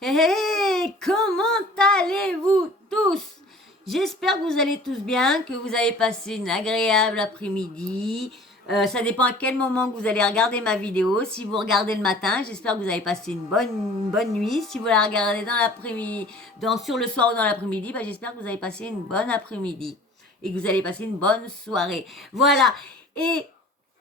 Hé hé, comment allez-vous tous? J'espère que vous allez tous bien, que vous avez passé une agréable après-midi. Ça dépend à quel moment que vous allez regarder ma vidéo. Si vous regardez le matin, j'espère que vous avez passé une bonne nuit. Si vous la regardez dans l'après-midi, sur le soir ou dans l'après-midi, bah, j'espère que vous avez passé une bonne après-midi et que vous allez passer une bonne soirée. Voilà. Et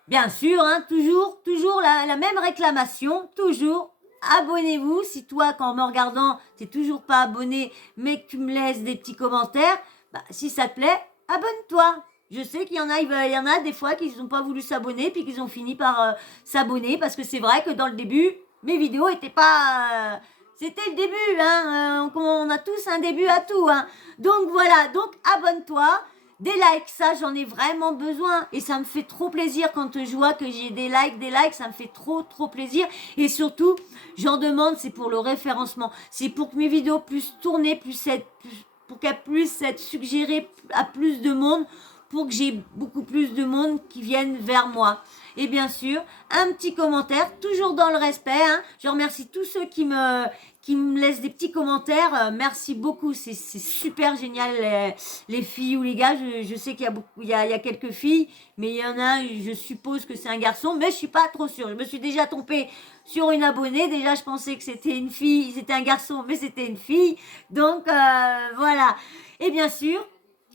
bien sûr, hein, toujours la même réclamation, toujours. Abonnez-vous. Si toi, quand en me regardant, t'es toujours pas abonné, mais que tu me laisses des petits commentaires, bah, si ça te plaît, abonne-toi. Je sais qu'il y en a, il y en a des fois qui n'ont pas voulu s'abonner, puis qu'ils ont fini par s'abonner, parce que c'est vrai que dans le début, mes vidéos étaient pas... c'était le début, hein. On a tous un début à tout, hein. Donc voilà, donc abonne-toi. Des likes, ça j'en ai vraiment besoin et ça me fait trop plaisir quand je vois que j'ai des likes, ça me fait trop plaisir et surtout j'en demande, c'est pour le référencement, c'est pour que mes vidéos puissent tourner, pour qu'elles puissent être suggérées à plus de monde, pour que j'ai beaucoup plus de monde qui viennent vers moi. Et bien sûr, un petit commentaire, toujours dans le respect, hein. Je remercie tous ceux qui me laissent des petits commentaires. Merci beaucoup, c'est super génial, les filles ou les gars. Je sais qu'il y a beaucoup, il y a quelques filles, mais il y en a, je suppose que c'est un garçon, mais je suis pas trop sûre. Je me suis déjà trompée sur une abonnée. Déjà, je pensais que c'était une fille, c'était un garçon, mais c'était une fille. Donc voilà. Et bien sûr,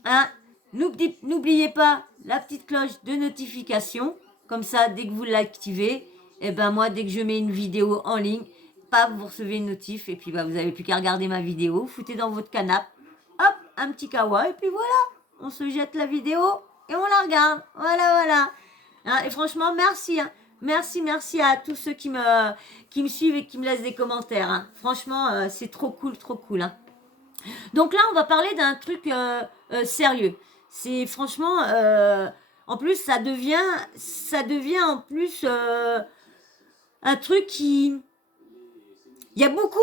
hein, n'oubliez pas la petite cloche de notification. Comme ça, dès que vous l'activez, et ben moi, dès que je mets une vidéo en ligne, paf, vous recevez une notif et puis bah, vous n'avez plus qu'à regarder ma vidéo, foutez dans votre canapé, hop, un petit kawa et puis voilà, on se jette la vidéo et on la regarde. Voilà. Hein, et franchement, merci. Hein. Merci à tous ceux qui me suivent et qui me laissent des commentaires. Hein. Franchement, c'est trop cool. Hein. Donc là, on va parler d'un truc sérieux. C'est franchement, en plus, ça devient en plus un truc qui, il y a beaucoup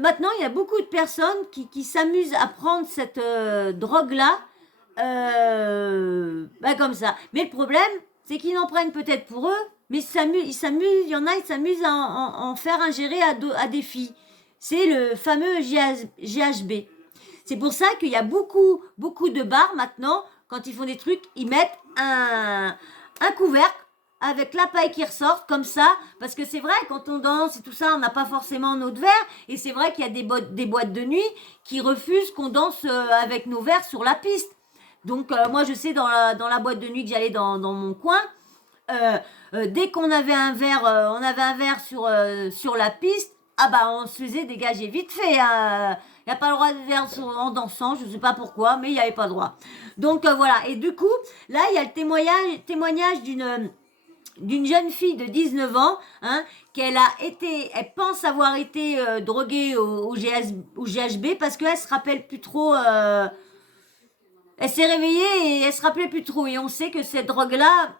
maintenant, il y a beaucoup de personnes qui s'amusent à prendre cette drogue-là, bah comme ça. Mais le problème, c'est qu'ils en prennent peut-être pour eux, mais il y en a, ils s'amusent à en faire ingérer à des filles. C'est le fameux GHB. C'est pour ça qu'il y a beaucoup de bars maintenant, quand ils font des trucs, ils mettent un couvercle avec la paille qui ressort comme ça, parce que c'est vrai, quand on danse et tout ça, on n'a pas forcément notre verre, et c'est vrai qu'il y a des boîtes de nuit qui refusent qu'on danse avec nos verres sur la piste. Donc moi je sais dans la boîte de nuit que j'allais dans mon coin, dès qu'on avait on avait un verre sur la piste, ah bah on se faisait dégager vite fait. Hein. Il n'y a pas le droit de verre en dansant, je ne sais pas pourquoi, mais il n'y avait pas le droit. Donc voilà, et du coup, là il y a le témoignage d'une jeune fille de 19 ans, hein, elle pense avoir été droguée au GHB parce qu'elle se rappelle plus trop, elle s'est réveillée et elle se rappelait plus trop. Et on sait que cette drogue-là,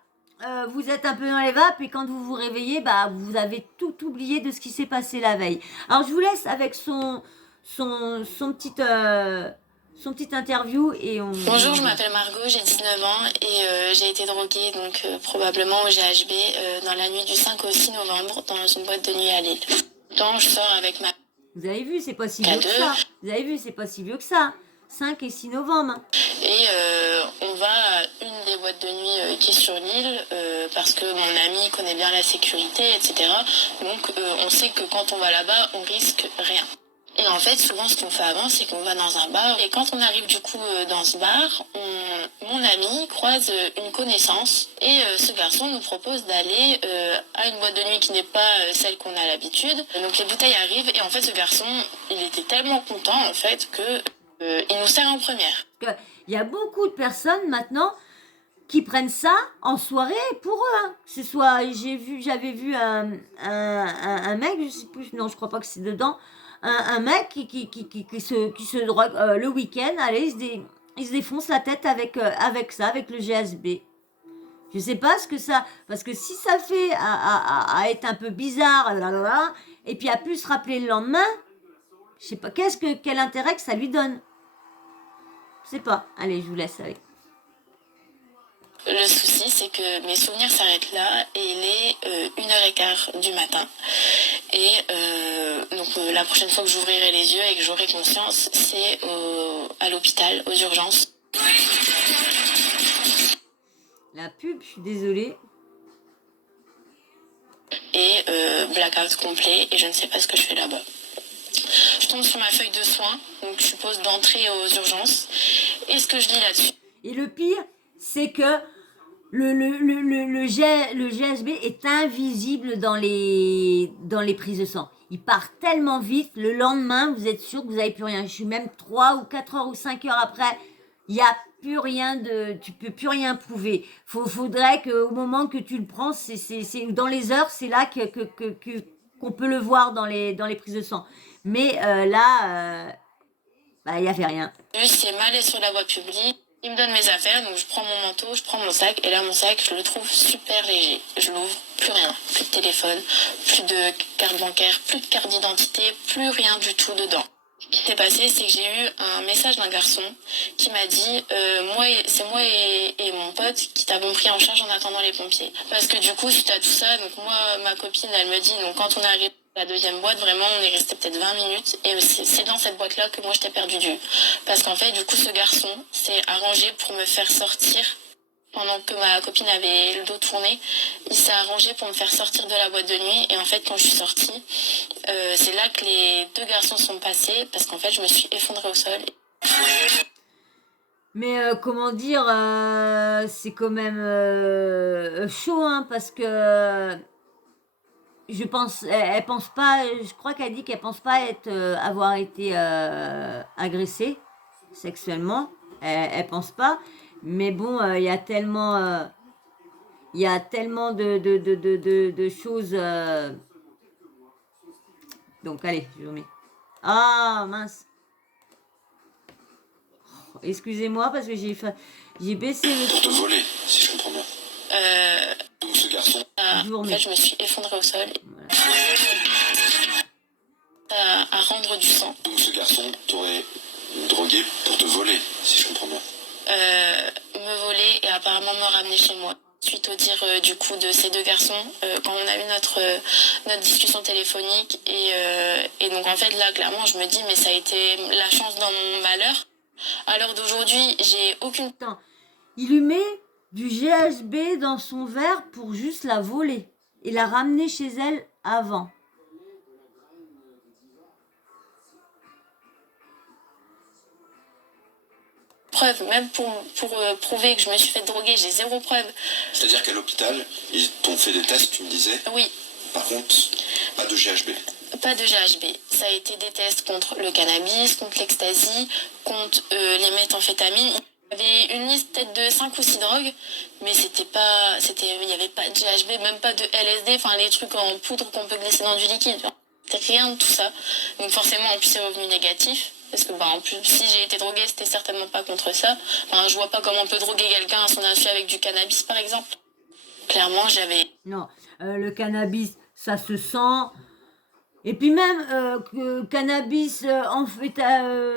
vous êtes un peu dans les vapes et quand vous vous réveillez, bah, vous avez tout oublié de ce qui s'est passé la veille. Alors je vous laisse avec son petit interview et on... Bonjour, je m'appelle Margot, j'ai 19 ans et j'ai été droguée donc probablement au GHB dans la nuit du 5 au 6 novembre dans une boîte de nuit à Lille. Donc je sors avec ma... Vous avez vu, c'est pas si vieux que ça. Vous avez vu, c'est pas si vieux que ça. 5 et 6 novembre. Et on va à une des boîtes de nuit qui est sur l'île parce que mon ami connaît bien la sécurité, etc. Donc on sait que quand on va là-bas, on risque rien. Et en fait, souvent, ce qu'on fait avant, c'est qu'on va dans un bar. Et quand on arrive du coup dans ce bar, mon ami croise une connaissance. Et ce garçon nous propose d'aller à une boîte de nuit qui n'est pas celle qu'on a l'habitude. Donc les bouteilles arrivent. Et en fait, ce garçon, il était tellement content en fait que il nous sert en première. Il y a beaucoup de personnes maintenant qui prennent ça en soirée pour eux. Hein. Ce soit, j'avais vu un mec, je sais plus, non, je crois pas que c'est dedans, un mec qui se drogue le week-end, allez, il se défonce la tête avec ça, avec le GSB. Je sais pas ce que ça, parce que si ça fait à être un peu bizarre, et puis à plus se rappeler le lendemain, je sais pas, quel intérêt que ça lui donne. Je sais pas. Allez, je vous laisse avec. Le souci, c'est que mes souvenirs s'arrêtent là et il est 1h15 du matin. Et donc la prochaine fois que j'ouvrirai les yeux et que j'aurai conscience, c'est à l'hôpital, aux urgences. La pub, je suis désolée. Et blackout complet, et je ne sais pas ce que je fais là-bas. Je tombe sur ma feuille de soins, donc je suppose d'entrer aux urgences. Et ce que je lis là-dessus. Et le pire, c'est que le GHB est invisible dans les prises de sang. Il part tellement vite, le lendemain, vous êtes sûr que vous n'avez plus rien. Je suis même 3 ou 4 heures ou 5 heures après, il n'y a plus rien tu peux plus rien prouver. Faudrait qu'au moment que tu le prends, c'est dans les heures, c'est là qu'on peut le voir dans les prises de sang. Mais là, il n'y avait rien. C'est mal sur la voie publique. Il me donne mes affaires, donc je prends mon manteau, je prends mon sac, et là mon sac, je le trouve super léger. Je l'ouvre, plus rien, plus de téléphone, plus de carte bancaire, plus de carte d'identité, plus rien du tout dedans. Ce qui s'est passé, c'est que j'ai eu un message d'un garçon qui m'a dit c'est moi et mon pote qui t'avons pris en charge en attendant les pompiers. Parce que du coup, suite à tout ça, donc moi, ma copine, elle me dit, donc quand on est arrivé à la deuxième boîte, vraiment, on est resté peut-être 20 minutes, et c'est dans cette boîte-là que moi, je t'ai perdu de vue. Parce qu'en fait, du coup, ce garçon s'est arrangé pour me faire sortir. Pendant que ma copine avait le dos tourné, il s'est arrangé pour me faire sortir de la boîte de nuit. Et en fait, quand je suis sortie, c'est là que les deux garçons sont passés, parce qu'en fait, je me suis effondrée au sol. Mais comment dire, c'est quand même chaud, hein, parce que je pense, elle pense pas, je crois qu'elle dit qu'elle pense pas avoir été agressée sexuellement. Elle pense pas. Mais bon, il y a tellement, de choses. Donc allez, je vous mets. Ah mince. Oh, excusez-moi parce que j'ai baissé le pour te voler, si je comprends bien. Donc ce garçon. En fait, je me suis effondrée au sol. Voilà. À rendre du sang. Donc ce garçon t'aurait drogué pour te voler, si je comprends bien. Me voler et apparemment me ramener chez moi. Suite au dire du coup de ces deux garçons, quand on a eu notre discussion téléphonique, et donc en fait là clairement je me dis mais ça a été la chance dans mon malheur. À l'heure d'aujourd'hui j'ai aucune... Attends, il lui met du GHB dans son verre pour juste la voler et la ramener chez elle avant. Preuve, même pour prouver que je me suis fait droguer, j'ai zéro preuve. C'est-à-dire qu'à l'hôpital, ils t'ont fait des tests, tu me disais. Oui. Par contre, pas de GHB. Pas de GHB. Ça a été des tests contre le cannabis, contre l'ecstasy, contre les méthamphétamines. Il y avait une liste peut-être de 5 ou 6 drogues, mais il n'y avait pas de GHB, même pas de LSD, enfin les trucs en poudre qu'on peut glisser dans du liquide. C'était rien de tout ça. Donc forcément, en plus, c'est revenu négatif. Parce que en plus, si j'ai été droguée, c'était certainement pas contre ça. Enfin, je vois pas comment on peut droguer quelqu'un à son insu avec du cannabis, par exemple. Clairement, j'avais... Non, le cannabis, ça se sent. Et puis même, cannabis,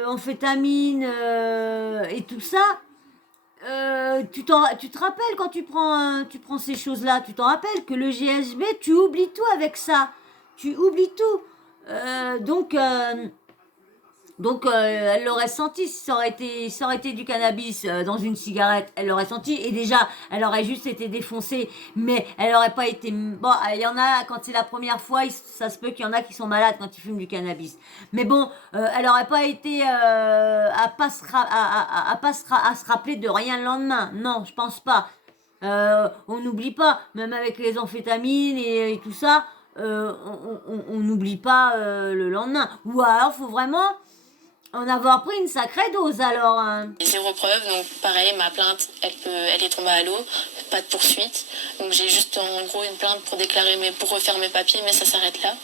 amphétamine et tout ça, tu te rappelles quand tu prends ces choses-là, tu t'en rappelles que le GHB, tu oublies tout avec ça. Tu oublies tout. Donc, elle l'aurait senti si ça aurait été du cannabis dans une cigarette, elle l'aurait senti. Et déjà, elle aurait juste été défoncée, mais elle n'aurait pas été... Bon, il y en a, quand c'est la première fois, ça se peut qu'il y en a qui sont malades quand ils fument du cannabis. Mais bon, elle n'aurait pas été à se rappeler de rien le lendemain. Non, je pense pas. On n'oublie pas, même avec les amphétamines et tout ça, on n'oublie pas le lendemain. Ou alors, faut vraiment... en avoir pris une sacrée dose alors. Hein. Zéro preuve, donc pareil, ma plainte, elle est tombée à l'eau, pas de poursuite. Donc j'ai juste en gros une plainte pour pour refaire mes papiers, mais ça s'arrête là.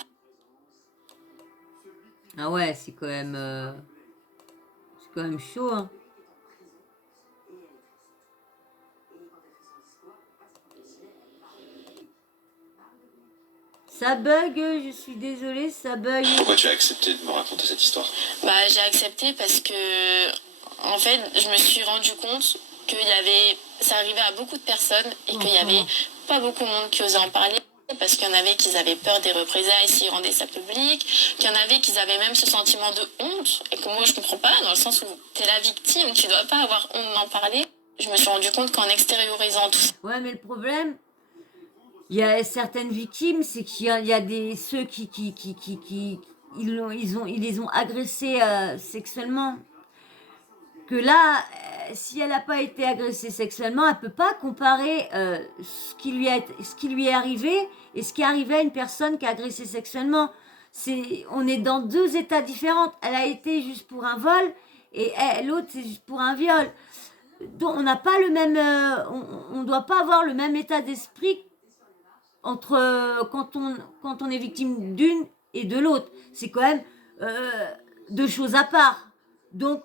Ah ouais, c'est quand même chaud. Hein. Ça bug, je suis désolée, ça bug. Pourquoi tu as accepté de me raconter cette histoire? J'ai accepté parce que, en fait, je me suis rendu compte ça arrivait à beaucoup de personnes et qu'il y avait pas beaucoup de monde qui osait en parler. parce qu'il y en avait qui avaient peur des représailles s'ils rendaient ça public, qu'il y en avait qui avaient même ce sentiment de honte, et que moi je comprends pas, dans le sens où t'es la victime, tu dois pas avoir honte d'en parler. Je me suis rendu compte qu'en extériorisant tout ça, Ouais, mais le problème, il y a certaines victimes, c'est qu'il y a ceux ils les ont agressés sexuellement. Que là, si elle n'a pas été agressée sexuellement, elle peut pas comparer ce qui lui est arrivé et ce qui est arrivé à une personne qui a agressé sexuellement. On est dans deux états différents. Elle a été juste pour un vol et l'autre c'est juste pour un viol. Donc on n'a pas le même, on doit pas avoir le même état d'esprit entre quand on est victime d'une et de l'autre. C'est quand même deux choses à part. Donc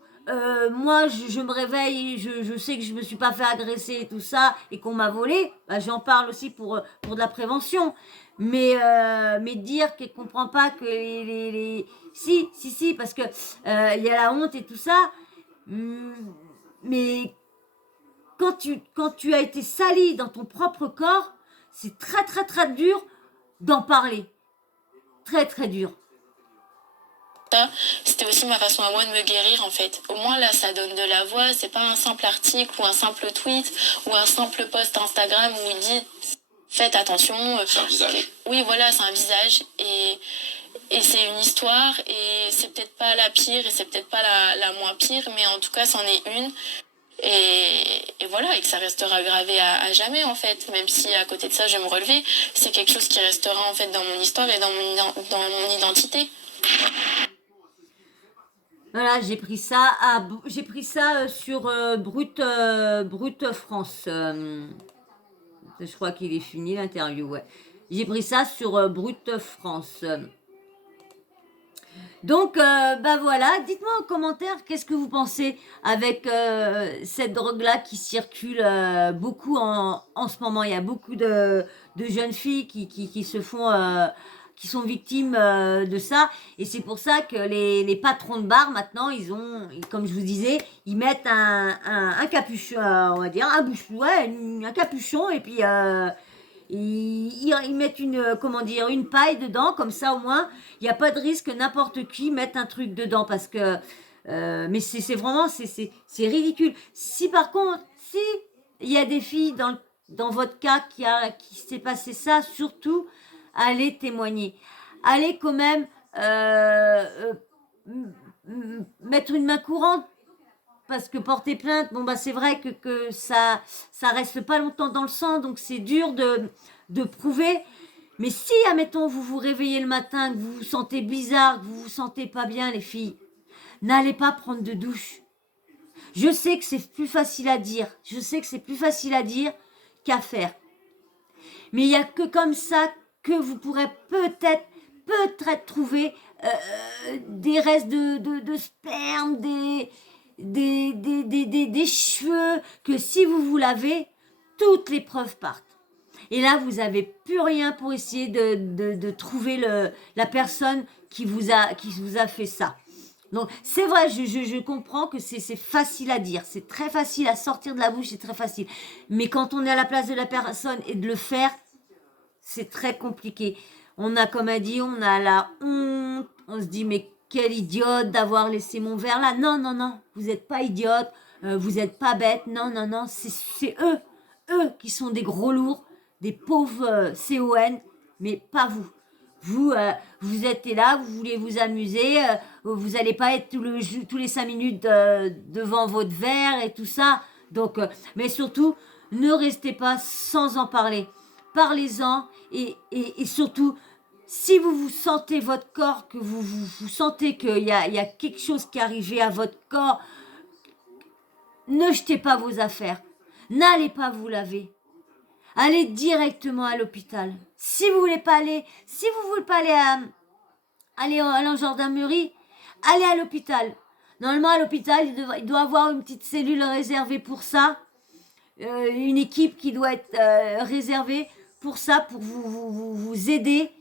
moi, je me réveille, je sais que je me suis pas fait agresser et tout ça, et qu'on m'a volé, bah, j'en parle aussi pour de la prévention. Mais dire qu'elle comprend pas que si, parce que il y a la honte et tout ça. Mais quand tu as été sali dans ton propre corps, c'est très très très dur d'en parler. Très très dur. c'était aussi ma façon à moi de me guérir en fait. Au moins là, ça donne de la voix, c'est pas un simple article ou un simple tweet ou un simple post Instagram où il dit faites attention. C'est un visage. Oui, voilà, c'est un visage et c'est une histoire et c'est peut-être pas la pire et c'est peut-être pas la moins pire, mais en tout cas, c'en est une. Et voilà, et que ça restera gravé à jamais en fait, même si à côté de ça je vais me relever, c'est quelque chose qui restera en fait dans mon histoire et dans mon identité. Voilà, j'ai pris ça sur Brut France. Je crois qu'il est fini l'interview, ouais. J'ai pris ça sur Brut France. Donc, bah voilà, dites-moi en commentaire qu'est-ce que vous pensez avec cette drogue-là qui circule beaucoup en ce moment. Il y a beaucoup de jeunes filles qui se font, qui sont victimes de ça. Et c'est pour ça que les patrons de bar, maintenant, comme je vous disais, ils mettent un capuchon, on va dire, un capuchon, et puis ils mettent comment dire, une paille dedans, comme ça au moins, il n'y a pas de risque que n'importe qui mette un truc dedans, parce que, mais c'est vraiment, c'est ridicule. Si par contre, si il y a des filles dans votre cas qui s'est passé ça, surtout, allez témoigner. Allez quand même mettre une main courante, parce que porter plainte, bon bah c'est vrai que ça reste pas longtemps dans le sang, donc c'est dur de prouver. Mais si, admettons, vous vous réveillez le matin, que vous vous sentez bizarre, que vous vous sentez pas bien, les filles, n'allez pas prendre de douche. Je sais que c'est plus facile à dire, qu'à faire. Mais il y a que comme ça que vous pourrez peut-être trouver des restes de sperme, des cheveux, que si vous vous lavez, toutes les preuves partent. Et là, vous n'avez plus rien pour essayer de trouver la personne qui vous a fait ça. Donc, c'est vrai, je comprends que c'est facile à dire. C'est très facile à sortir de la bouche, c'est très facile. Mais quand on est à la place de la personne et de le faire, c'est très compliqué. Comme elle dit, on a la honte. On se dit, mais quel idiote d'avoir laissé mon verre là. Non, non, non, vous n'êtes pas idiote. Vous n'êtes pas bête. Non, non, non, c'est eux qui sont des gros lourds, des pauvres CON, mais pas vous. Vous êtes là, vous voulez vous amuser, vous n'allez pas être tous les 5 minutes devant votre verre et tout ça. Donc, mais surtout, ne restez pas sans en parler. Parlez-en et surtout, si vous sentez votre corps, que vous sentez qu'il y a quelque chose qui est arrivé à votre corps, ne jetez pas vos affaires. N'allez pas vous laver. Allez directement à l'hôpital. Si vous voulez pas aller en gendarmerie, allez à l'hôpital. Normalement, à l'hôpital, il doit avoir une petite cellule réservée pour ça. Une équipe qui doit être réservée pour ça, pour vous aider.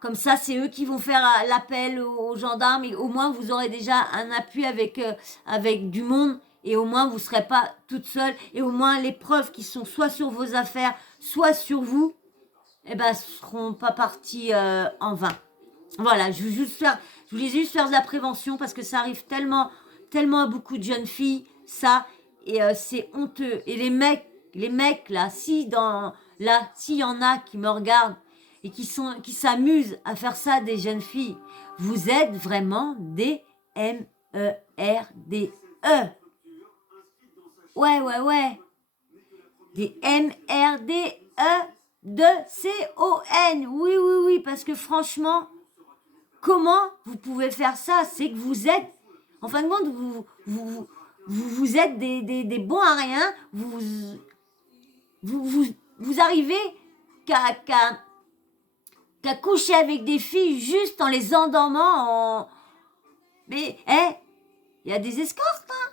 Comme ça, c'est eux qui vont faire l'appel aux gendarmes. Et au moins, vous aurez déjà un appui avec du monde et au moins vous ne serez pas toute seule, et au moins les preuves qui sont soit sur vos affaires, soit sur vous, eh ben, seront pas parties en vain. Voilà, je voulais juste faire de la prévention parce que ça arrive tellement à beaucoup de jeunes filles, ça, et c'est honteux. Et les mecs là, s'il y en a qui me regardent et qui s'amusent à faire ça des jeunes filles, vous êtes vraiment des M-E-R-D-E. Ouais. Des M-R-D-E de C-O-N. Oui, parce que franchement, comment vous pouvez faire ça? C'est que vous êtes, en fin de compte, vous êtes des bons à rien. Vous arrivez qu'à coucher avec des filles juste en les endormant. Mais, il y a des escortes, hein.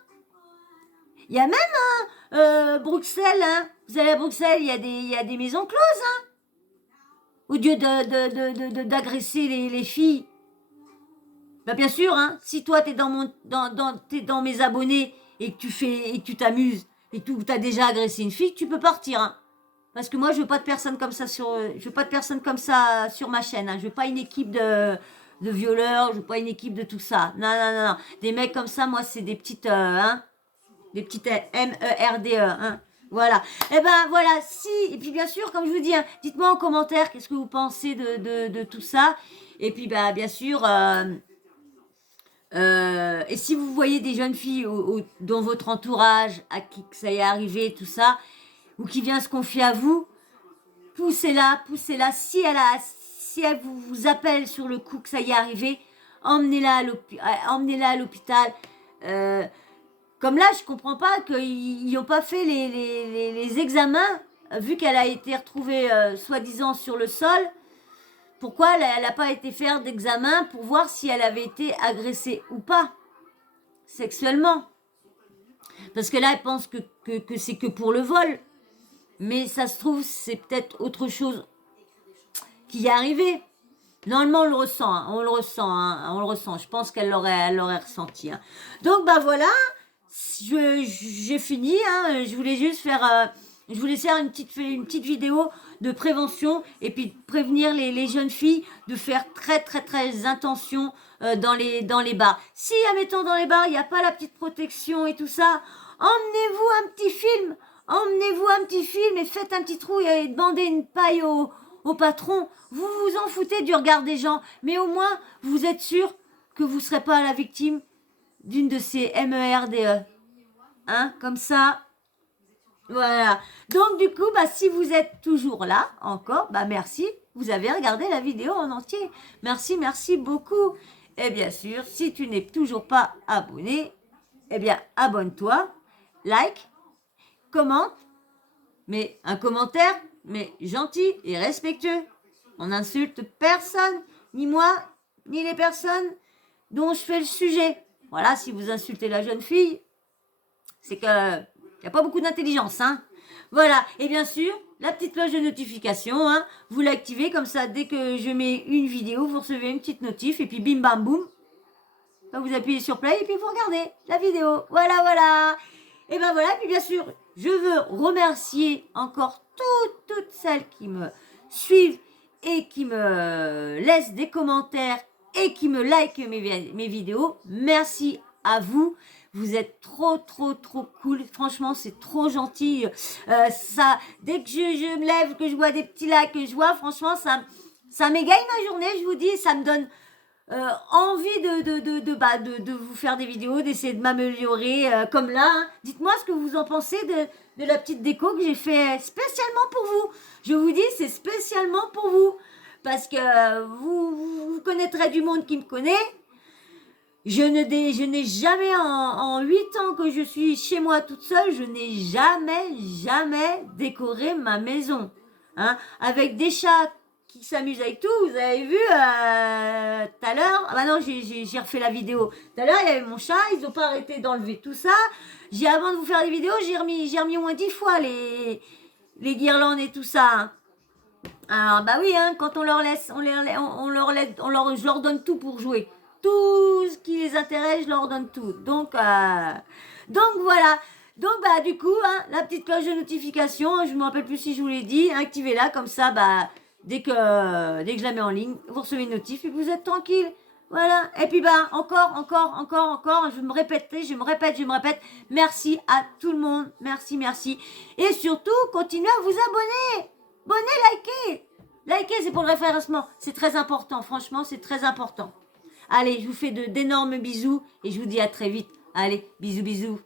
Il y a même Bruxelles, hein. Vous allez à Bruxelles, il y a des maisons closes, hein. Au lieu d'agresser les filles. Ben bien sûr, hein, si toi t'es t'es dans mes abonnés et que tu t'amuses et que tu as déjà agressé une fille, tu peux partir, hein. Parce que moi je veux pas de personnes comme ça sur ma chaîne, hein. Je veux pas une équipe de violeurs, je veux pas une équipe de tout ça. Non. Des mecs comme ça, moi c'est des petites des petites M-E-R-D-E, hein. Voilà. Et ben voilà, et puis bien sûr, comme je vous dis, hein, dites-moi en commentaire qu'est-ce que vous pensez de tout ça. Et puis bah bien sûr, et si vous voyez des jeunes filles dans votre entourage à qui que ça y est arrivé, tout ça, ou qui vient se confier à vous, poussez-la. Si elle vous appelle sur le coup que ça y est arrivé, emmenez-la à l'hôpital. Comme là, je comprends pas qu'ils n'ont pas fait les examens, vu qu'elle a été retrouvée soi-disant sur le sol. Pourquoi elle n'a pas été faire d'examen pour voir si elle avait été agressée ou pas, sexuellement? Parce que là, elle pense que c'est que pour le vol. Mais ça se trouve, c'est peut-être autre chose qui est arrivé. Normalement, on le ressent, hein, on le ressent. Je pense qu'elle l'aurait ressenti, hein. Donc, bah voilà, j'ai fini, hein. Je voulais faire une petite vidéo de prévention et puis de prévenir les jeunes filles de faire très attention dans les bars. Si, admettons, dans les bars, il n'y a pas la petite protection et tout ça, emmenez-vous un petit film et faites un petit trou et demandez une paille au patron. Vous vous en foutez du regard des gens, mais au moins, vous êtes sûr que vous ne serez pas la victime d'une de ces MERDE. Hein, comme ça. Voilà. Donc, du coup, bah, si vous êtes toujours là, encore, bah, merci. Vous avez regardé la vidéo en entier. Merci beaucoup. Et bien sûr, si tu n'es toujours pas abonné, eh bien, abonne-toi, like, commente, mais un commentaire, mais gentil et respectueux. On n'insulte personne, ni moi, ni les personnes dont je fais le sujet. Voilà, si vous insultez la jeune fille, c'est que il n'y a pas beaucoup d'intelligence, hein. Voilà, et bien sûr, la petite cloche de notification, hein, vous l'activez comme ça, dès que je mets une vidéo, vous recevez une petite notif, et puis bim bam boum, vous appuyez sur play, et puis vous regardez la vidéo. Voilà. Et ben voilà, et puis bien sûr, je veux remercier encore toutes celles qui me suivent et qui me laissent des commentaires et qui me likent mes vidéos. Merci à vous. Vous êtes trop cool. Franchement, c'est trop gentil. Ça, dès que je me lève, que je vois des petits likes, que je vois, franchement, ça m'égaye ma journée, je vous dis. Ça me donne envie de vous faire des vidéos, d'essayer de m'améliorer comme là. Hein. Dites-moi ce que vous en pensez de la petite déco que j'ai fait spécialement pour vous. Je vous dis, c'est spécialement pour vous. Parce que vous connaîtrez du monde qui me connaît. Je n'ai jamais, en 8 ans que je suis chez moi toute seule, je n'ai jamais décoré ma maison. Hein, avec des chats qui s'amusent avec tout. Vous avez vu tout à l'heure, ah bah non, j'ai refait la vidéo. Tout à l'heure, il y avait mon chat, ils n'ont pas arrêté d'enlever tout ça. Avant de vous faire les vidéos, j'ai remis au moins 10 fois les guirlandes et tout ça. Hein. Alors, bah oui, hein, quand on leur laisse, je leur donne tout pour jouer. tout ce qui les intéresse, je leur donne tout. Donc voilà. Donc, bah, du coup, hein, la petite cloche de notification, je ne me rappelle plus si je vous l'ai dit, activez-la, comme ça, bah, dès que je la mets en ligne, vous recevez une notif et vous êtes tranquille. Voilà. Et puis, bah, encore, je me répète. Merci à tout le monde. Merci. Et surtout, continuez à vous abonner. Likez, c'est pour le référencement. C'est très important, franchement, c'est très important. Allez, je vous fais d'énormes bisous et je vous dis à très vite. Allez, bisous.